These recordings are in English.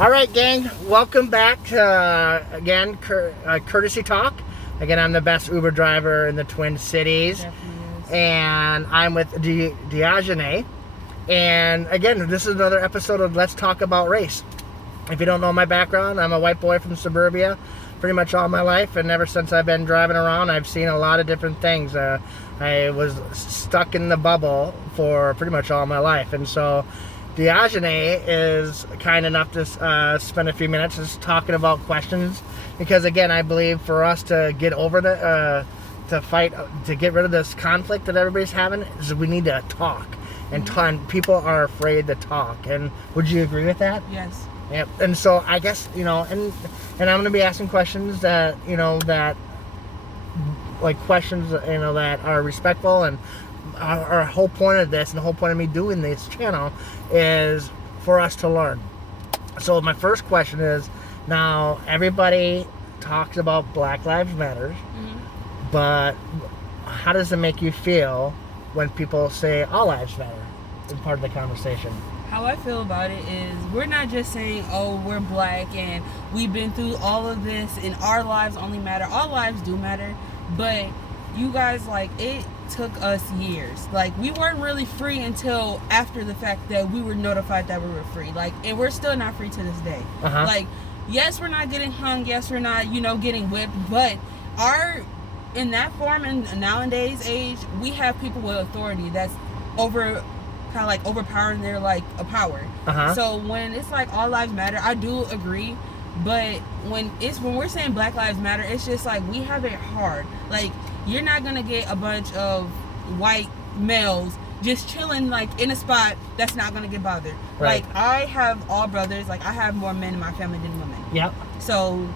All right, gang. Welcome back to, again, Courtesy Talk. Again, I'm the best Uber driver in the Twin Cities. Definitely is. And I'm with Diogene. And again, this is another episode of Let's Talk About Race. If you don't know my background, I'm a white boy from suburbia pretty much all my life. And ever since I've been driving around, I've seen a lot of different things. I was stuck in the bubble for pretty much all my life. And so Diogene is kind enough to spend a few minutes just talking about questions, because again, I believe for us to get over to fight, to get rid of this conflict that everybody's having, is we need to talk. And people are afraid to talk. And would you agree with that? Yes. Yep. And so I guess, and I'm going to be asking questions that, like questions, that are respectful. And our whole point of this, and the whole point of me doing this channel, is for us to learn. So my first question is, now everybody talks about Black Lives Matter, but how does it make you feel when people say all lives matter in part of the conversation? How I feel about it is, we're not just saying, oh, we're black and we've been through all of this and our lives only matter. All lives do matter, but you guys, it took us years. We weren't really free until after the fact that we were notified that we were free. And we're still not free to this day. Yes, we're not getting hung. Yes, we're not, getting whipped. But in that form, in nowadays age, we have people with authority that's overpowering their a power. So when it's all lives matter, I do agree. But when we're saying Black Lives Matter, it's just we have it hard. You're not gonna get a bunch of white males just chilling in a spot that's not gonna get bothered. Right. I have all brothers. I have more men in my family than women. Yep. So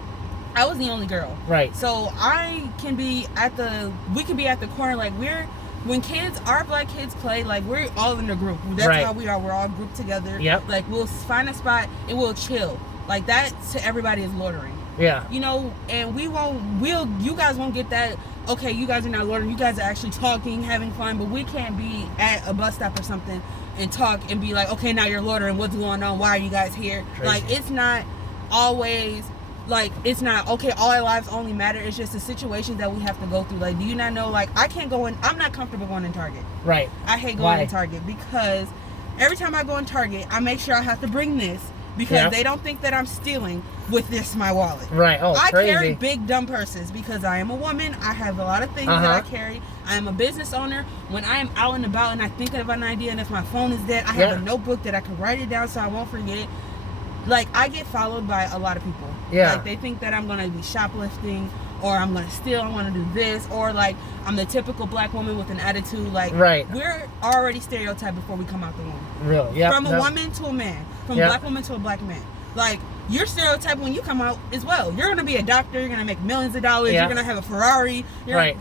I was the only girl. Right. So we can be at the corner. When our black kids play, we're all in a group. That's right. how we are. We're all grouped together. Yep. We'll find a spot and we'll chill. That to everybody is loitering. Yeah. And you guys won't get that. Okay, you guys are not loitering. You guys are actually talking, having fun, but we can't be at a bus stop or something and talk and be okay, now you're loitering. What's going on? Why are you guys here? Crazy. It's not always it's not okay, all our lives only matter. It's just the situations that we have to go through. Do you not know, I can't go in, I'm not comfortable going in Target. Right. I hate going in Target because every time I go in Target, I make sure I have to bring this because they don't think that I'm stealing with my wallet. Right. Oh, I crazy. carry big dumb purses because I am a woman. I have a lot of things that I carry. I am a business owner. When I am out and about and I think of an idea, and if my phone is dead, I have a notebook that I can write it down so I won't forget. I get followed by a lot of people. Yeah. They think that I'm going to be shoplifting, or I'm going to steal, I want to do this, or I'm the typical black woman with an attitude. Right. We're already stereotyped before we come out the womb. Really? Yeah. From a woman to a man. From a black woman to a black man. You're stereotyped when you come out as well. You're going to be a doctor, you're going to make millions of dollars, you're going to have a Ferrari,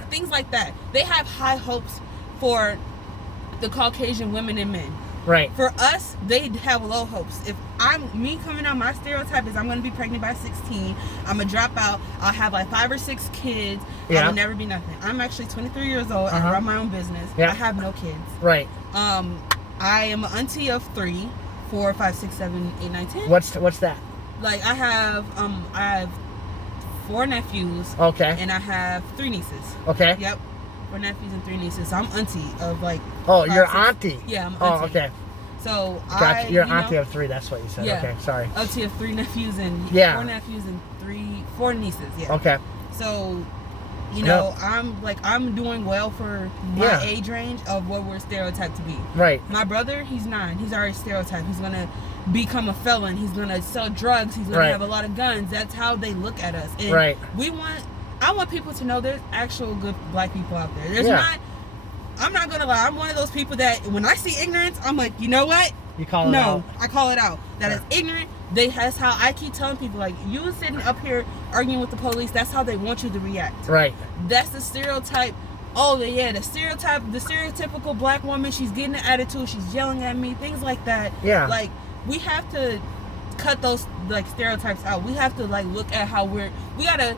things like that. They have high hopes for the Caucasian women and men. Right. For us, they have low hopes. If me coming out, my stereotype is I'm going to be pregnant by 16. I'm going to drop out. I'll have 5 or 6 kids. Yeah. I will never be nothing. I'm actually 23 years old. I run my own business. Yeah. I have no kids. Right. I am an auntie of 3, 4, 5, 6, 7, 8, 9, 10. What's that? I have 4 nephews. Okay. And I have 3 nieces. Okay. Yep. 4 nephews and 3 nieces. So I'm auntie of Oh, you're 6. auntie. Yeah, I'm auntie. Oh, okay. So gotcha. You're auntie of 3. That's what you said. Yeah. Okay. Sorry. Auntie of 3 nephews and 4 nephews and 4 nieces. Yeah. Okay. So, I'm doing well for my age range of what we're stereotyped to be. Right. My brother, he's 9. He's already stereotyped. He's gonna become a felon. He's gonna sell drugs. He's gonna have a lot of guns. That's how they look at us. And I want people to know there's actual good black people out there. There's not. I'm not gonna lie. I'm one of those people that when I see ignorance, I'm like, you know what? You call it out. No, I call it out. That is ignorant. That's how I keep telling people, you sitting up here arguing with the police, that's how they want you to react. Right. That's the stereotype. Oh, yeah, the stereotypical black woman, she's getting an attitude, she's yelling at me, things like that. Yeah. We have to cut those, stereotypes out. We have to, look at how we gotta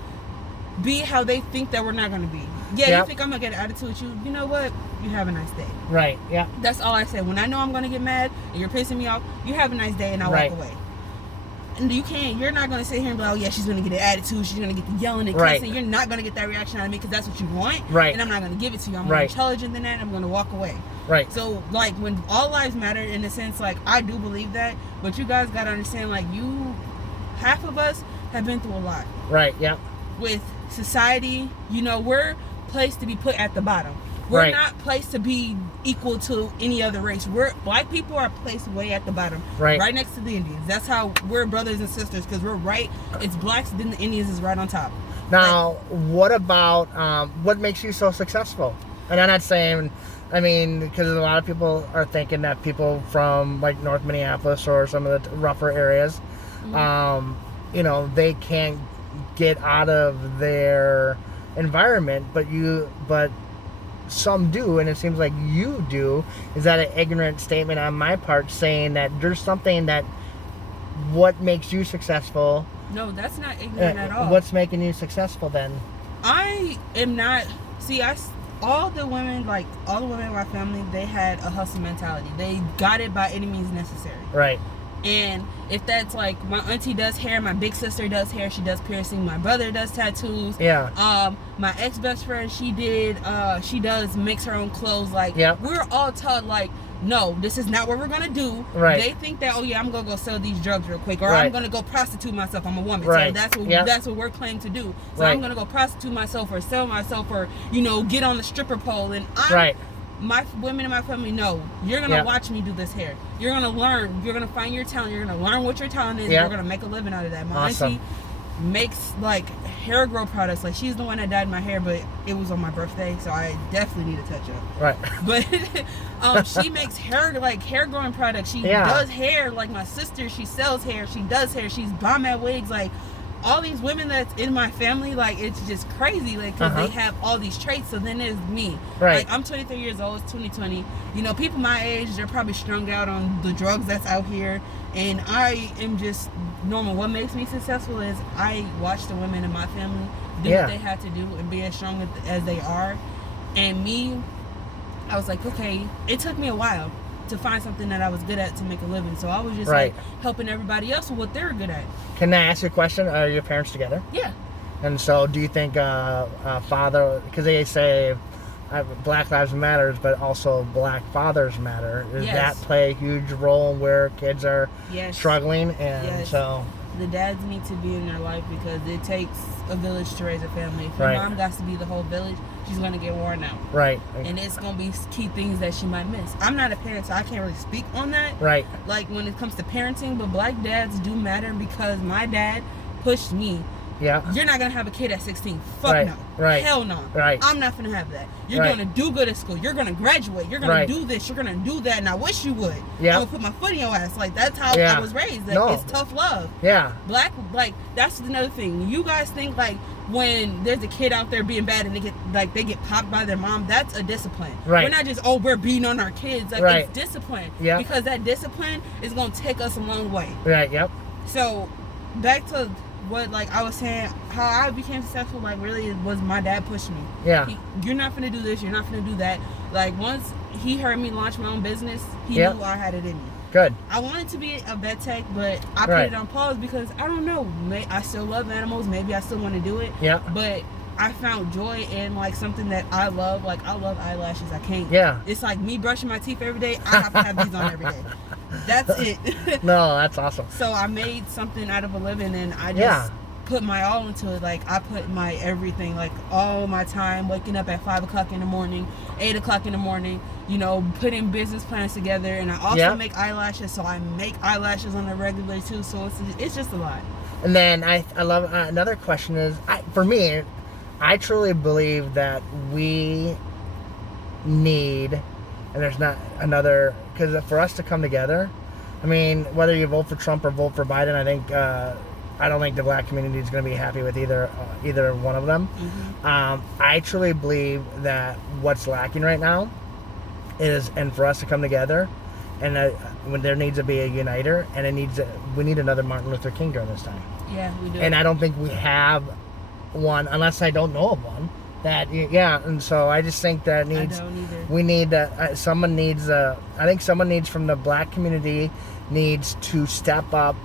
be how they think that we're not gonna be. Yeah, you think I'm gonna get an attitude with you? You know what? You have a nice day. Right. Yeah. That's all I say. When I know I'm gonna get mad and you're pissing me off, you have a nice day, and I walk away. you can't. You're not gonna sit here and be like, oh yeah, she's gonna get an attitude. She's gonna get the yelling and Right. cussing. You're not gonna get that reaction out of me because that's what you want. Right. And I'm not gonna give it to you. I'm more Right. intelligent than that. And I'm gonna walk away. Right. So like when all lives matter, in a sense, like I do believe that, but you guys gotta understand, like half of us have been through a lot. Right. Yeah. With society, we're placed to be put at the bottom. We're Right. not placed to be equal to any other race. Black people are placed way at the bottom, Right. right next to the Indians. That's how we're brothers and sisters, because we're right. It's blacks, then the Indians is right on top. Now, what about what makes you so successful? And I'm not saying, because a lot of people are thinking that people from like North Minneapolis or some of the rougher areas, they can't get out of their environment, but some do, and it seems like you do. Is that an ignorant statement on my part, saying that there's something that what makes you successful? No, that's not ignorant at all. What's making you successful then? I am not. See, all the women in my family, they had a hustle mentality. They got it by any means necessary. Right. And if that's like, my auntie does hair, my big sister does hair, she does piercing, my brother does tattoos. Yeah. My ex-best friend, she does makes her own clothes. Like, Yep. we're all taught, like, no, this is not what we're gonna do. Right. They think that, oh yeah, I'm gonna go sell these drugs real quick, or Right. I'm gonna go prostitute myself. I'm a woman, Right. so Yep. that's what we're claiming to do. So Right. I'm gonna go prostitute myself, or sell myself, or get on the stripper pole. And Right. my women in my family know, you're gonna Yep. watch me do this hair. You're gonna learn. You're gonna find your talent. You're gonna learn what your talent is. Yep. You're gonna make a living out of that. My Awesome. auntie makes like hair grow products. Like, she's the one that dyed my hair, but it was on my birthday, so I definitely need a touch up. Right. But she makes hair growing products. She does hair. Like my sister, she sells hair. She does hair. She's bomb at wigs. Like, all these women that's in my family, like, it's just crazy, like, because they have all these traits. So then there's me. Right. Like, I'm 23 years old. It's 2020. People my age, they're probably strung out on the drugs that's out here, and I am just normal. What makes me successful is I watch the women in my family do what they had to do and be as strong as they are. And me, I was like, okay, it took me a while to find something that I was good at to make a living. So I was just like helping everybody else with what they're good at. Can I ask you a question? Are your parents together? Yeah. And so do you think father, because they say Black Lives Matters, but also Black fathers matter, does that play a huge role in where kids are struggling? And so the dads need to be in their life, because it takes a village to raise a family. If your mom got to be the whole village, she's going to get worn out. Right. And it's going to be key things that she might miss. I'm not a parent, so I can't really speak on that. Right. Like, when it comes to parenting, but Black dads do matter, because my dad pushed me. Yeah. You're not going to have a kid at 16. Fuck no. Right. Hell no. Right. I'm not going to have that. You're going to do good at school. You're going to graduate. You're going to do this. You're going to do that. And I wish you would. Yeah. I'm going to put my foot in your ass. Like, that's how I was raised. Like, it's tough love. Yeah. That's another thing. You guys think, like, when there's a kid out there being bad and they get popped by their mom, that's a discipline. Right. We're not just, we're beating on our kids. Like, it's discipline. Yeah. Because that discipline is going to take us a long way. Right. Yep. So, back to what, like, I was saying, how I became successful, like, really was my dad pushed me. Yeah. You're not finna do this, you're not finna do that. Like, once he heard me launch my own business, he knew I had it in me. Good. I wanted to be a vet tech, but I put it on pause because I don't know. I still love animals. Maybe I still want to do it. Yeah. But I found joy in, like, something that I love. Like, I love eyelashes. I can't. Yeah. It's like me brushing my teeth every day. I have to have these on every day. That's it. No, that's awesome. So I made something out of a living, and I just put my all into it. Like, I put my everything, like, all my time, waking up at 5 o'clock in the morning, 8 o'clock in the morning, putting business plans together. And I also make eyelashes, so I make eyelashes on a regular too. So it's just a lot. And then I love another question is, for me, I truly believe that we need, and there's not another, because for us to come together, whether you vote for Trump or vote for Biden, I don't think the Black community is going to be happy with either one of them. Mm-hmm. I truly believe that what's lacking right now is, and for us to come together, and when there needs to be a uniter, and we need another Martin Luther King during this time. Yeah, we do. And I don't think we have one, unless I don't know of one. And so I just think that needs. I don't either. We need someone needs. I think someone needs from the Black community needs to step up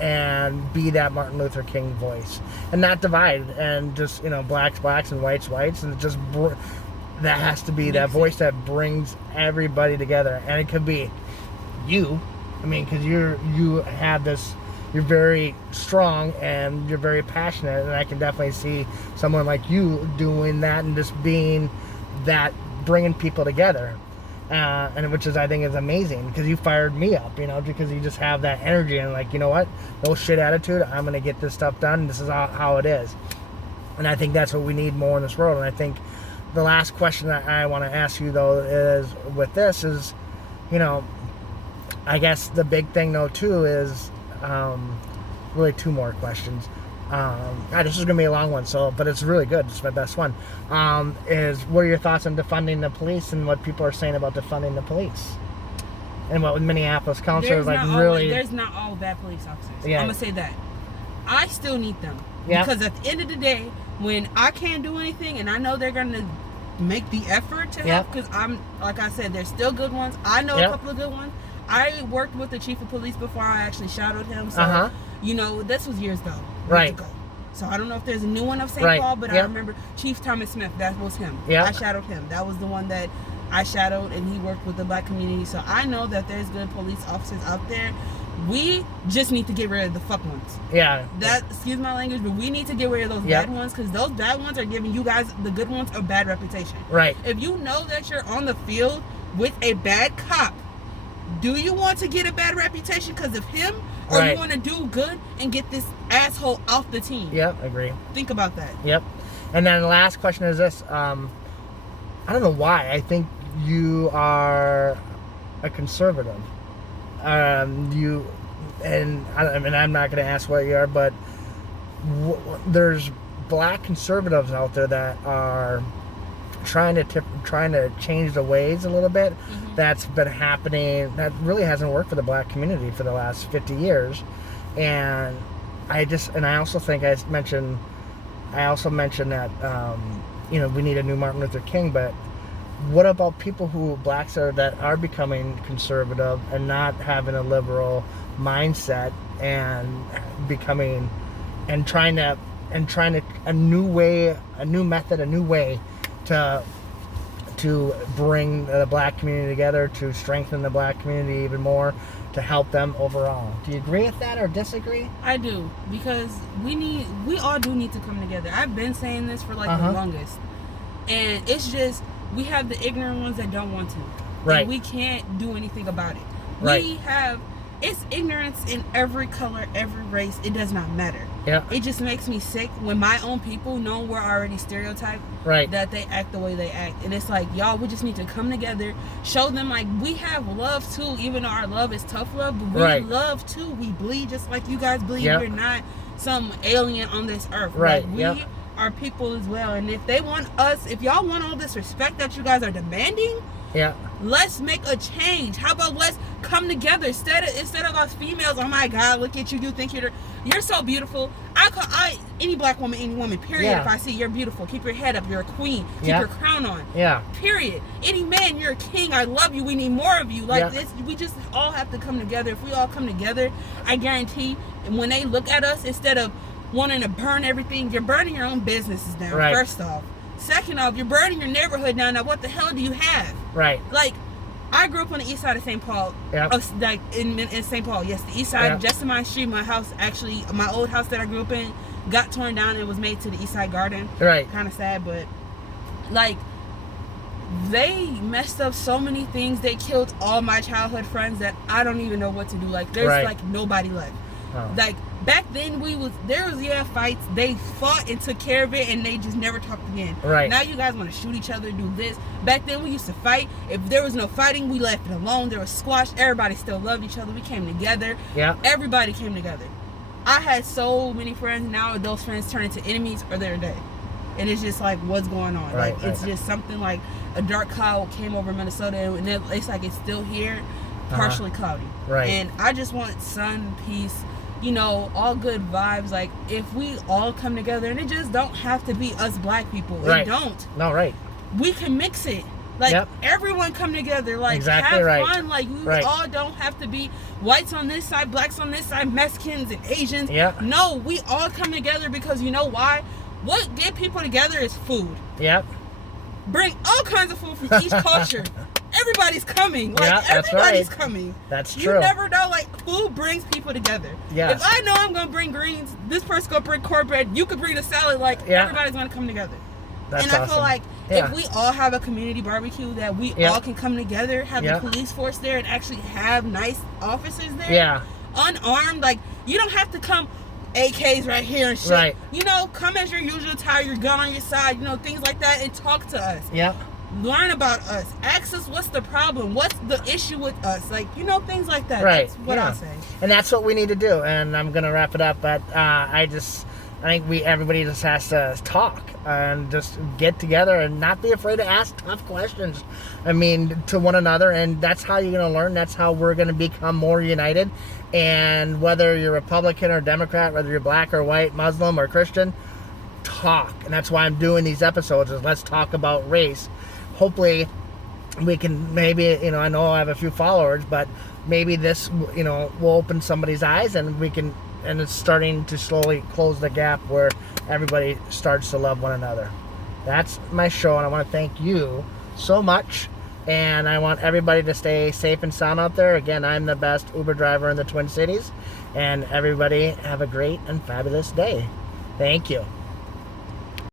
and be that Martin Luther King voice, and not divide, and just, blacks and whites, and just that has to be that voice that brings everybody together. And it could be you, because you have this, you're very strong and you're very passionate, and I can definitely see someone like you doing that and just being that, bringing people together. And which is, I think, is amazing, because you fired me up, because you just have that energy and like, you know what, no shit attitude. I'm going to get this stuff done. This is how it is. And I think that's what we need more in this world. And I think the last question that I want to ask you, though, is with this is, I guess the big thing, though, too, is really two more questions. This is going to be a long one, but it's really good. It's my best one. Is what are your thoughts on defunding the police and what people are saying about defunding the police? And what Minneapolis councilors there's not all bad police officers. Yeah. I'm going to say that. I still need them. Yeah. Because at the end of the day, when I can't do anything and I know they're going to make the effort to help, because like I said, there's still good ones. I know a couple of good ones. I worked with the chief of police before I actually shadowed him. So, this was years ago. Right. Ago. So I don't know if there's a new one of St. Paul, but I remember Chief Thomas Smith. That was him. Yeah. I shadowed him. That was the one that I shadowed, and he worked with the black community. So I know that there's good police officers out there. We just need to get rid of the fuck ones. Yeah. Excuse my language, but we need to get rid of those bad ones, because those bad ones are giving you guys, the good ones, a bad reputation. Right. If you know that you're on the field with a bad cop, do you want to get a bad reputation because of him? Or you want to do good and get this asshole off the team? Yep, agree. Think about that. Yep. And then the last question is this. I don't know why. I think you are a conservative. I'm not going to ask what you are, but there's black conservatives out there that are trying to change the ways a little bit. That's been happening, that really hasn't worked for the black community for the last 50 years. And I also think I mentioned that we need a new Martin Luther King, but what about people blacks that are becoming conservative and not having a liberal mindset and becoming and trying to a new way to bring the black community together, to strengthen the black community even more, to help them overall. Do you agree with that or disagree? I do, because we all do need to come together. I've been saying this for the longest, and it's just we have the ignorant ones that don't want to. Right. And we can't do anything about it. Right. It's ignorance in every color, every race. It does not matter. Yeah. It just makes me sick when my own people know we're already stereotyped. Right. That they act the way they act. And it's like, y'all, we just need to come together, show them like we have love too, even though our love is tough love, but we love too. We bleed just like you guys bleed. We're not some alien on this earth. Right. Like, we are people as well. And if y'all want all this respect that you guys are demanding, let's make a change. How about let's come together instead of us females? Oh my God, look at you! You think you're so beautiful. Any black woman, any woman, period. If I see you're beautiful, keep your head up. You're a queen. Keep your crown on. Yeah. Period. Any man, you're a king. I love you. We need more of you. Like this, we just all have to come together. If we all come together, I guarantee, when they look at us, instead of wanting to burn everything, you're burning your own businesses down. Right. First off. Second off, you're burning your neighborhood down. Now, what the hell do you have? Right. Like, I grew up on the east side of St. Paul. Like, in St. Paul, yes, the east side, just in my street. My house, actually, my old house that I grew up in, got torn down and was made to the east side garden. Right. Kind of sad, but, like, they messed up so many things. They killed all my childhood friends that I don't even know what to do. Like, there's, like, nobody left. Oh. Like, back then there was fights. They fought and took care of it, and they just never talked again. Right. Now you guys want to shoot each other, do this. Back then we used to fight. If there was no fighting, we left it alone. There was squash. Everybody still loved each other. We came together. Yeah. Everybody came together. I had so many friends. Now those friends turn into enemies or they're dead. And it's just like, what's going on? Right, like it's just something like a dark cloud came over Minnesota, and it's like it's still here, partially cloudy. Right. And I just want sun, peace. All good vibes. Like, if we all come together, and it just don't have to be us black people. Right. It don't. No, right. We can mix it. Like, Yep. everyone come together. Like, Exactly have right. fun. Like, we Right. all don't have to be whites on this side, blacks on this side, Mexicans and Asians. Yep. No, we all come together because you know why? What get people together is food. Yep. Bring all kinds of food from each culture. Everybody's coming. Like, Yeah, that's everybody's right. coming. That's true. You never know. Like, food brings people together. Yes. If I know I'm going to bring greens, this person's going to bring cornbread, you could bring the salad. Like, Yeah. everybody's going to come together. That's and I awesome. feel like Yeah. if we all have a community barbecue that we Yeah. all can come together, have Yeah. the police force there, and actually have nice officers there, Yeah. unarmed, like, you don't have to come AKs right here and shit. Right. You know, come as your usual attire, your gun on your side, you know, things like that, and talk to us. Yep. Learn about us. Ask us what's the problem. What's the issue with us? Like, you know, things like that. Right. That's what yeah. I'll say. And that's what we need to do. And I'm gonna wrap it up, but I think everybody just has to talk and just get together and not be afraid to ask tough questions. I mean, to one another, and that's how you're gonna learn. That's how we're gonna become more united. And whether you're Republican or Democrat, whether you're black or white, Muslim or Christian, talk. And that's why I'm doing these episodes. Is let's talk about race. Hopefully we can maybe, I know I have a few followers, but maybe this, will open somebody's eyes, and we can, and it's starting to slowly close the gap where everybody starts to love one another. That's my show, and I want to thank you so much, and I want everybody to stay safe and sound out there. Again, I'm the best Uber driver in the Twin Cities, and everybody have a great and fabulous day. Thank you.